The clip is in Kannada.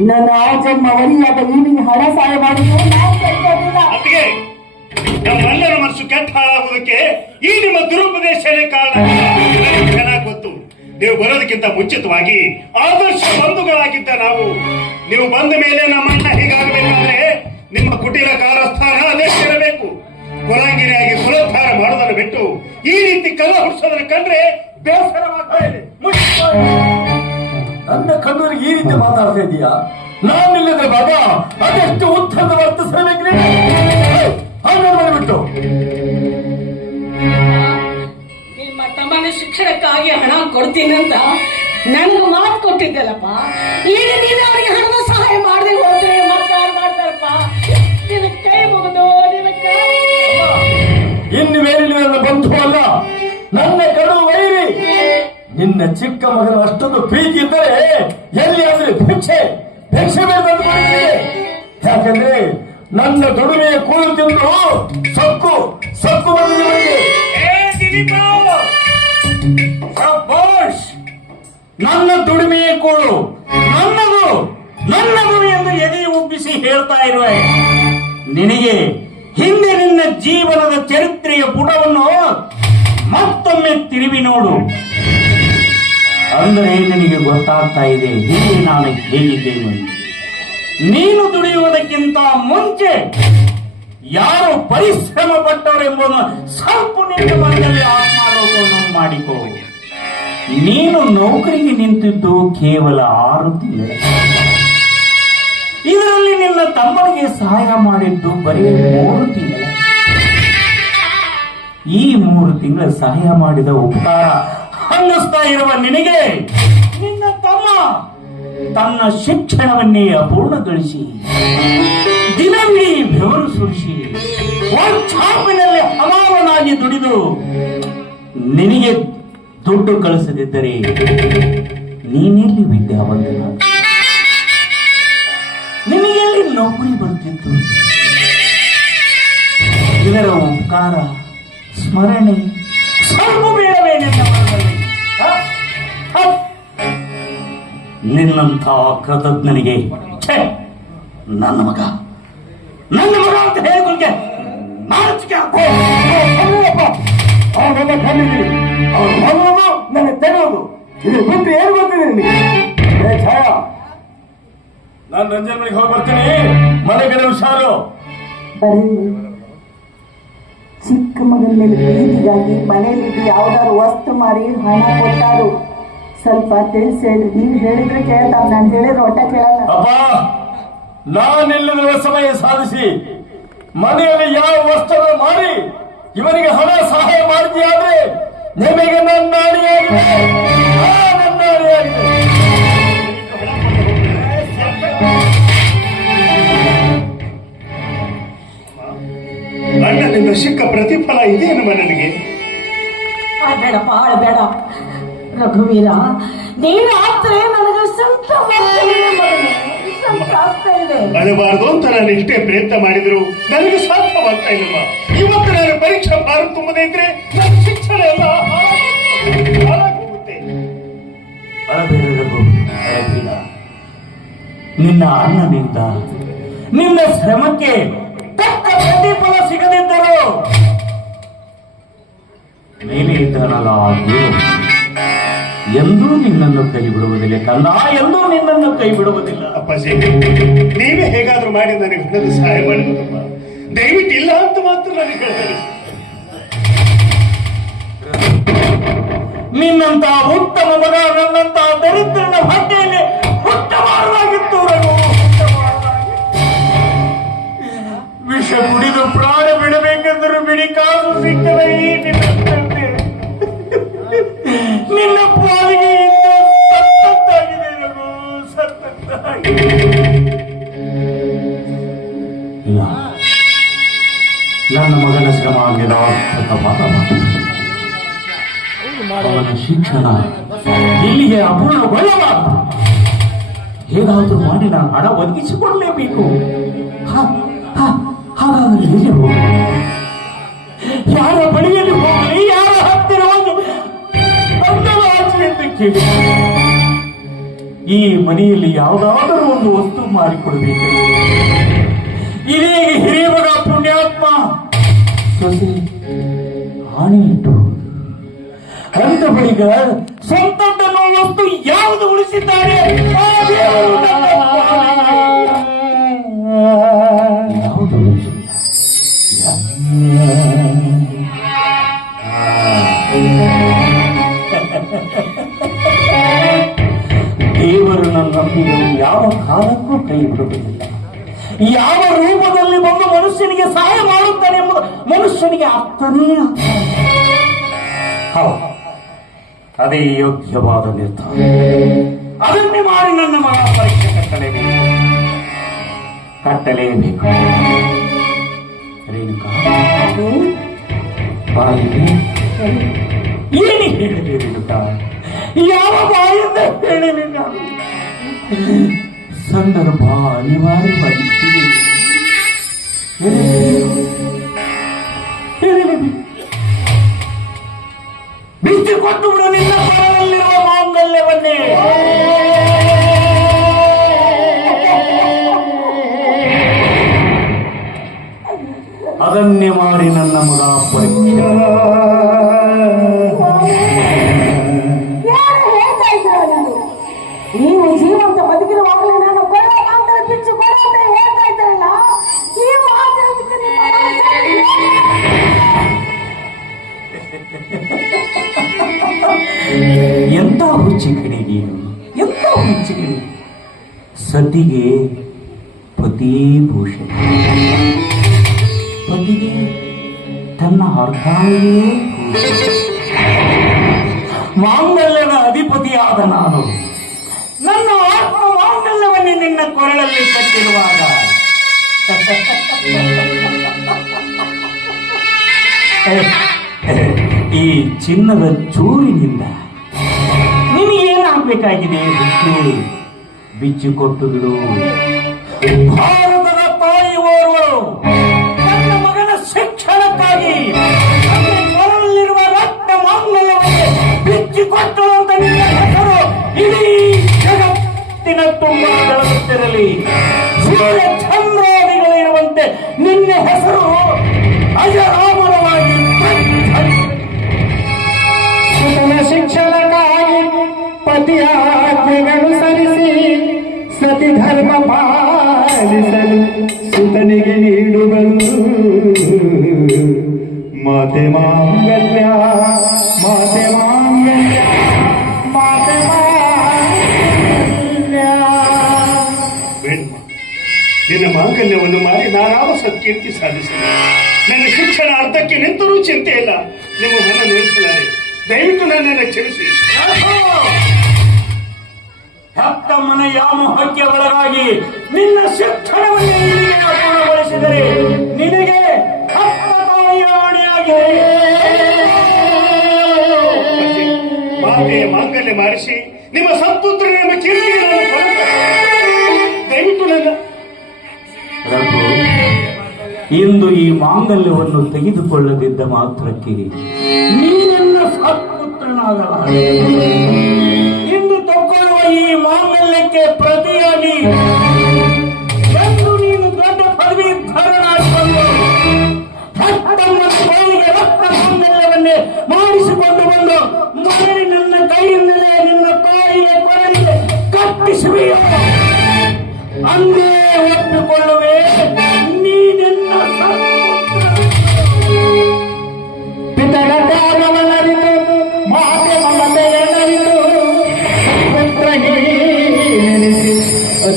ನನ್ನ ಜನ್ಮ ವರಿಯಾದ ನೀನಿಗೆ ಹಣ ಸಹಾಯ ಮಾಡಿದ್ರೆ ನಾನು ಕೈಗೊಂಡಿಲ್ಲ ಅತ್ತಿಗೆ ನಮ್ಮ ಅಣ್ಣನ ಮನಸ್ಸು ಕೆಟ್ಟ ಹಾಳಾಗುವುದಕ್ಕೆ ಈ ನಿಮ್ಮ ದುರುಪದೇಶನೇ ಕಾರಣ. ನನಗೆ ಚೆನ್ನಾಗಿ ಗೊತ್ತು. ನೀವು ಬರೋದಕ್ಕಿಂತ ಮುಂಚಿತವಾಗಿ ಆದರ್ಶ ಬಂಧುಗಳಾಗಿದ್ದ ನಾವು. ನೀವು ಬಂದ ಮೇಲೆ ನಮ್ಮ ಅಣ್ಣ ಇದೀಯಾ ನಾನಿಲ್ಲದ್ರೆ ಬಾಬಾ ಅದೆಷ್ಟು ಉತ್ತರದ ವರ್ತಿಸಬೇಕ್ರಿ ಹಾಗೆ ಮಾಡಿಬಿಟ್ಟು ನಿಮ್ಮ ತಮ್ಮನ ಶಿಕ್ಷಣಕ್ಕಾಗಿ ಹಣ ಕೊಡ್ತೀನಂತ ನನಗೆ ಮಾತು ಕೊಟ್ಟಿದ್ದಲ್ಲಪ್ಪ. ಈಗ ನೀನು ಅವರಿಗೆ ಹಣದ ಸಹಾಯ ಮಾಡದೆ ಹೋದ್ರೆ ಮತ್ತೆ ಮಾಡ್ತಾರಪ್ಪ? ನಿನ್ನ ಕೈ ಮುಗಿದು ನಿನ್ನ ಕೈ ಇನ್ನು ಮೇಲಿನ ನನ್ನ ಬಂಧು ಅಲ್ಲ ನನ್ನ ನಿನ್ನ ಚಿಕ್ಕ ಮಗನ ಅಷ್ಟೊಂದು ಪ್ರೀತಿ ಇದ್ದರೆ ಎಲ್ಲಿ ಆದ್ರೆ ಭಿಕ್ಷೆ ಭಿಕ್ಷೆ. ಯಾಕಂದ್ರೆ ನನ್ನ ದುಡಿಮೆಯ ಕೂಳು ತಿಂದು ಸೊಕ್ಕು ಸೊಕ್ಕು! ನನ್ನ ದುಡಿಮೆಯ ಕೂಳು ನನ್ನದು ನನ್ನದು ಎಂದು ಎದೆ ಉಬ್ಬಿಸಿ ಹೇಳ್ತಾ ಇರುವೆ ನಿನಗೆ ಹಿಂದೆ ನಿನ್ನ ಜೀವನದ ಚರಿತ್ರೆಯ ಪುಟವನ್ನು ಮತ್ತೊಮ್ಮೆ ತಿರುವಿ ನೋಡು ಅಂದರೆ ನಿನಗೆ ಗೊತ್ತಾಗ್ತಾ ಇದೆ, ಹೀಗೆ ನಾನು ಹೇಳಿದ್ದೇನೆ. ನೀನು ದುಡಿಯುವುದಕ್ಕಿಂತ ಮುಂಚೆ ಯಾರು ಪರಿಶ್ರಮ ಪಟ್ಟವರೆಂಬುದನ್ನು ಸ್ವಲ್ಪ ಮನದಲ್ಲಿ ಆತ್ಮಾಲೋಕವನ್ನು ಮಾಡಿಕೋ. ನೀನು ನೌಕರಿಗೆ ನಿಂತಿದ್ದು ಕೇವಲ ಆರು ತಿಂಗಳು. ಇದರಲ್ಲಿ ನಿನ್ನ ತಮ್ಮನಿಗೆ ಸಹಾಯ ಮಾಡಿದ್ದು ಬರೀ ಮೂರು ತಿಂಗಳು. ಈ ಮೂರು ತಿಂಗಳ ಸಹಾಯ ಮಾಡಿದ ಉಪಕಾರ ಅನ್ನಿಸ್ತಾ ಇರುವ ನಿನಗೆ, ನಿನ್ನ ತಮ್ಮ ತನ್ನ ಶಿಕ್ಷಣವನ್ನೇ ಅಪೂರ್ಣಗೊಳಿಸಿ, ದಿನವಿಡೀ ಬೆವರು ಸುರಿಸಿ ಚಾಪಿನಲ್ಲಿ ಅಮಾನನಾಗಿ ದುಡಿದು ನಿನಗೆ ದುಡ್ಡು ಕಳಿಸದಿದ್ದರೆ ನೀನೆಲ್ಲಿ ವಿದ್ಯಾವಂತನ ನಿನಗೆಲ್ಲಿ ನೌಕರಿ ಬರ್ತಿತ್ತು ಇದರ ಉಪಕಾರ ಸ್ಮರಣೆ ಸ್ವಲ್ಪ ಬೇಡವೇ ನಿನ್ನ? ನಿನ್ನಂಥ ಕೃತಜ್ಞನಿಗೆ ಛೇ, ನನ್ನ ಮಗ ನನ್ನ ಮಗ ಅಂತ ಹೇಳಿಕೊಂಡೆ ನಾಚಿಕೆ ಅವನು ಬರುವುದು ನನ್ನ ತೆಗೋದು ಇದು ಬಿಟ್ಟು ಏನು ಗೊತ್ತಿದೆ ನಿನಗೆ ಏ ಛಾಯಾ. ನಾನು ರಂಜನ್ ಮನೆಗೆ ಹೋಗಿ ಬರ್ತೀನಿ. ಮನೆ ಕಡೆ ಹುಷಾರು. ಚಿಕ್ಕ ಮಗನ ಮೇಲೆ ಪ್ರೀತಿಗಾಗಿ ಮನೆಯಲ್ಲಿ ಯಾವ್ದಾದ್ರು ವಸ್ತು ಮಾರಿ ಹಣ ಕೊಟ್ಟಾರು. ಸ್ವಲ್ಪ ತಿಳಿಸಿ ಹೇಳ್ರಿ. ನೀವು ಹೇಳಿದ್ರೆ ಕೇಳ್ತಾವ ನಾನು ಹೇಳಿದ್ರೆ ಒಟ್ಟ ಕೇಳಲ್ಲ. ಅಪ್ಪ ನಾನಿಲ್ಲದ ಸಮಯ ಸಾಧಿಸಿ ಮನೆಯಲ್ಲಿ ಯಾವ ವಸ್ತುಗಳು ಮಾರಿ ಇವರಿಗೆ ಹಣ ಸಹಾಯ ಮಾಡಿದ್ಯಾದ್ರೆ ನಿಮಗೆ ನನ್ನ ಅಣಿಯಾಗಿದೆ ಆ, ನನ್ನ ಅಣಿಯಾಗಿದೆ ಸಿಕ್ಕ ಪ್ರತಿಫಲ ಇದೇನಮ್ಮ ನನಗೆ. ಬೇಡಪ್ಪ ಬೇಡ ರಘುವೀರ ನೀನು ಆದ್ರೆ ನನಗೆ ಸಂತ ಆಗ್ತಾ ಇದೆ. ಅಂತ ನಾನು ಇಷ್ಟೇ ಪ್ರಯತ್ನ ಮಾಡಿದ್ರು. ನನಗೆ ಸಾಧ್ಯವಾಗ್ತಾ ಇಲ್ಲಮ್ಮ. ಇವತ್ತು ನಾನು ಪರೀಕ್ಷಾ ಭಾರ ತುಂಬದೇ ಇದ್ರೆ ನನ್ನ ಶಿಕ್ಷಣ ಎಲ್ಲ ಹಾಳಾಗಿ- ಹಾಳಾಗಿ ಹೋಗುತ್ತೆ ಅಳಬೇಡ ರಘು, ಅಳಬೇಡ. ನಿನ್ನ ಅನ್ನದಿಂದ ನಿನ್ನ ಶ್ರಮಕ್ಕೆ ನೀನೇ ಇದ್ದಾನಲ್ಲ ಎಂದೂ ನಿನ್ನನ್ನು ಕೈ ಬಿಡುವುದಿಲ್ಲ ಕಂದ ಎಂದೂ ನಿನ್ನನ್ನು ಕೈ ಬಿಡುವುದಿಲ್ಲ ಅಪ್ಪಾಜಿ ನೀವೇ ಹೇಗಾದ್ರೂ ಮಾಡಿ ನನಗೆ ಹಣದ ಸಹಾಯ ಮಾಡಿದ್ರಮ್ಮ ದಯವಿಟ್ಟು ಇಲ್ಲ ಅಂತ ಮಾತ್ರ ನನಗೆ ಹೇಳ್ತಾರೆ ನಿನ್ನಂತ ಉತ್ತಮ ಮಗ ನನ್ನಂತ ದರಿದ್ರನ ಹೊಟ್ಟೆಯಲ್ಲಿ ಕುಡಿದು ಪ್ರಾಣ ಬಿಡಬೇಕೆಂದರೂ ಬಿಡಿ ಕಾಸು ಸಿಕ್ಕದೆ ಈ ನಿನ್ನ ನಿನ್ನ ಪಾಲಿಗೆ ಇಂದು ಸತ್ತದ್ದಾಗಿದೆ ರಘು, ಸತ್ತದ್ದಾಗಿದೆ. ಇಲ್ಲ. ನನ್ನ ಮಗನ ಶ್ರಮ ನಿರಾರ್ಥಕವಾದ ಅವನ ಶಿಕ್ಷಣ ಇಲ್ಲಿಗೆ ಅಪೂರ್ಣಗೊಳ್ಳಬಾರದು. ಹೇಗಾದರೂ ಮಾಡಿ ನಾನು ಹಣ ಒದಗಿಸಿಕೊಡಲೇಬೇಕು. ಹ- ಹಾಗಾದರೆ ಎಲ್ಲಿ ಹೋಗಲಿ ಯಾರ ಬಳಿಯಲ್ಲಿ ಹೋಗಲಿ, ಯಾರ ಹತ್ತಿರ ಎಂದು ಕೇಳಿ. ಈ ಮನೆಯಲ್ಲಿ ಯಾವುದಾದರೂ ಒಂದು ವಸ್ತು ಮಾರಿಕೊಡ್ಬೇಕು ಇದೇ ಹಿರಿಯವರ ಪುಣ್ಯಾತ್ಮ. ಸೊಸೆ, ಆಣೆ ಇಟ್ಟು. ಅಂದ ಬಳಿಕ ವಸ್ತು ಯಾವುದು ಉಳಿಸಿದ್ದಾರೆ? ದೇವರು ನನ್ನ ನನ್ನನ್ನು ಯಾವ ಕಾಲಕ್ಕೂ ಕೈ ಬಿಡುವುದಿಲ್ಲ. ಯಾವ ರೂಪದಲ್ಲಿ ಬಂದು ಮನುಷ್ಯನಿಗೆ ಸಹಾಯ ಮಾಡುತ್ತಾನೆ ಎಂಬುದು ಮನುಷ್ಯನಿಗೆ ಅರ್ಥನೇ ಹೌದು, ಅದೇ ಯೋಗ್ಯವಾದ ನಿರ್ಧಾರ. ಅದನ್ನೇ ಮಾಡಿ ನನ್ನ ಮಗ ಪರೀಕ್ಷೆ ಕಟ್ಟಲೇಬೇಕು. ಕಟ್ಟಲೇಬೇಕು. ರೇಣುಕಾ ಬಾಯಿಗೆ? ಏನು ಹೇಳಿದೆ ರೇಣುಕಾ ಯಾವ ಬಾಯಿಂದ ಹೇಳಲಿ ನಾನು ಸಂದರ್ಭ ಅನಿವಾರ್ಯವಾಗಿತ್ತು ಬಿಚ್ಚಿ ಕೊಟ್ಟು ಬಿಡು ನಿನ್ನ ಕೊರಳಲ್ಲಿರುವ ಮಾಂಗಲ್ಯವನ್ನೇ. ಅದನ್ನೇ ಮಾಡಿ ನನ್ನ ಮಗ ಪರೀಕ್ಷೆ. ನೀವು ಜೀವಂತ ಬದುಕಿರುವಾಗಲೇ ನಾನು ಕೊಳ್ಳ ಮಾಂಗಲ್ಯ ಬಿಚ್ಚು ಕೊಡು ಅಂತ ಹೇಳ್ತಾ ನಿಮ್ಮ ಮನಸ್ಸಲ್ಲಿ ಎಂತ ಹುಚ್ಚಿ ಕಡೆ ನೀನು? ಎಂತ ಹುಚ್ಚಿ ಕಡೆ ಸತಿಗೆ ಪತಿ ಭೂಷಣ. ತನ್ನ ಅರ್ಧಾಂಗಿಯೇ ಮಾಂಗಲ್ಯದ ಅಧಿಪತಿಯಾದ ನಾನು. ನನ್ನ ಆತ್ಮ ಮಾಂಗಲ್ಯವನ್ನೇ ನಿನ್ನ ಕೊರಳಲ್ಲಿ ಕಟ್ಟಿರುವಾಗ. ಈ ಚಿನ್ನದ ಚೂರಿನಿಂದ ನಿನಗೇನಾಗಬೇಕಾಗಿದೆ ಬಿಚ್ಚು ಬಿಚ್ಚು ಕೊಟ್ಟು ಬಿಡು ಜಗತ್ತಿನ ತುಂಬ ಬೆಳಗುತ್ತಿರಲಿ ಸೂರ್ಯ ಚಂದ್ರಾದಿಗಳಿರುವಂತೆ ನಿನ್ನ ಹೆಸರು ಅಜರಾಮರವಾಗಿ. ಸುತನ ಶಿಕ್ಷಣಕ್ಕಾಗಿ ಪತಿಯ ಆಜ್ಞೆಗನುಸರಿಸಿ ಸತಿ ಧರ್ಮ ನಿನ್ನ ಮಾಂಗಲ್ಯವನ್ನು ಮಾರಿ ನಾನಾವ ಸತ್ಕೀರ್ತಿ ಸಾಧಿಸಿದೆ. ನನ್ನ ಶಿಕ್ಷಣ ಅರ್ಧಕ್ಕೆ ನಿಂತರೂ ಚಿಂತೆ ಇಲ್ಲ. ನಿಮ್ಮ ಮನ ನೋಡಿಸಲಾರೆ ದಯವಿಟ್ಟು ನನ್ನನ್ನು ಕ್ಷಮಿಸಿ. ಹತ್ತಮ್ಮನ ಮನೆಯ ಮೊಹಕ್ಕೆ ಒಳಗಾಗಿ ನಿನ್ನ ಶಿಕ್ಷಣವನ್ನು ಅಪೂರ್ಣಗೊಳಿಸಿದರೆ ಮಾಂಗಲ್ಯವನ್ನು ತೆಗೆದುಕೊಳ್ಳದಿದ್ದ ಮಾತ್ರಕ್ಕೆ ನೀನೆಲ್ಲ ಸತ್ಪುತ್ರನಾಗಲಾರೆ ಇಂದು ತಗೊಳ್ಳುವ ಈ ಮಾಂಗಲ್ಯಕ್ಕೆ ಪ್ರತಿಯಾಗಿ ನೀನು ದೊಡ್ಡ ಪದವಿ ರಕ್ತ ಮಾಡಿಸಿಕೊಂಡು ಬಂದು